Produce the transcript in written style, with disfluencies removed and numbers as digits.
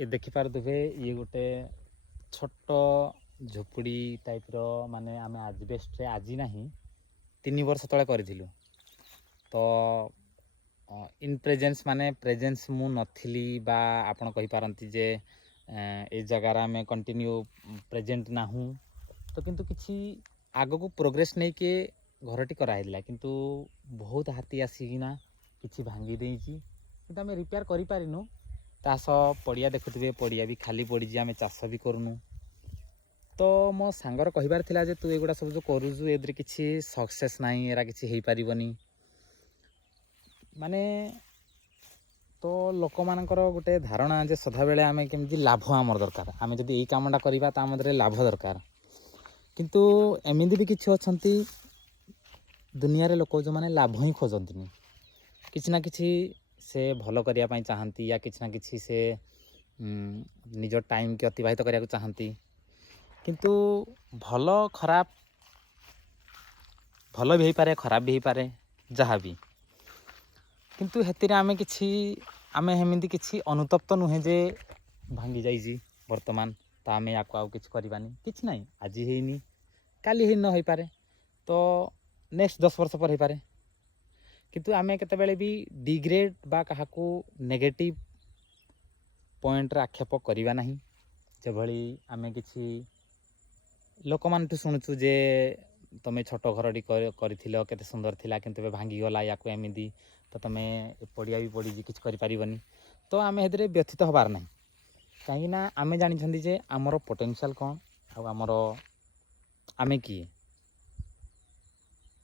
ये देखिपारे ये गोटे छोट झोपड़ी टाइप माने आम आजबेस्ट आज ना 3 वर्ष तले करूँ तो इन प्रेजेंस माने प्रेजेंस मु नथिली बा आपण कहि पारंती जे ए जगार आम कंटिन्यू प्रेजेंट ना तो किंतु किछि आग को प्रोग्रेस नहीं के घरटी कराइला किंतु बहुत हाथी आसिकिना किछि भांगी देइछि किंतु आम रिपेयर करि पारिनु तास पड़िया देखुवे पड़िया भी खाली पड़ी आम चाष भी करूँ तो मो सांगर कहिबार थिला जे तू एगुड़ा सब जो करूजु एदरे किछि सक्सेस नाही एरा किछि हेई पारिबनी माने तो लोक मानकर गोटे धारणा जे सदा बेले आमे केमति लाभ आमर दरकार आमे जदि एई कामडा करिबा ता आमदरे लाभ दरकार किंतु एमिति भी किछि अछंती दुनिया रे लोक जो माने लाभ ही खोजंतिनी किछि ना किछि से भलो करिया पई चाहंती या किछि ना किछि से निज टाइम के अतिबाहित करिया को चाहंती किंतु भलो खराब भलो भी पारे खराब भी पारे जहाँ भी किंतु हेतिरे आमे किछि आमे हेमिंदी किछि अनुतप्त नुहे जे भांगी जाइजी वर्तमान ता आमे याको आउ किछि करिबानी किछि नाही आज हेइनी काली हेइ न होई पारे तो नेक्स्ट 10 वर्ष पर होई पारे किंतु आमे केते बेले भी डिग्रेड बा काहाकू नेगेटिव पॉइंट रे आक्षेप करिबा नाही जे भली आमे किछि लोक मानठू शुणुचु जे तुम्हें छोट घरटी करथिलो केते सुंदर थिला किंतु बे भांगी गला याको एमिदी तो तुम पड़िया भी पड़ी कि करें तो आम हेदरे व्यथित हबार ना कहीं आम जानी जे आमर पोटेंशियल कौन आमर आमे किए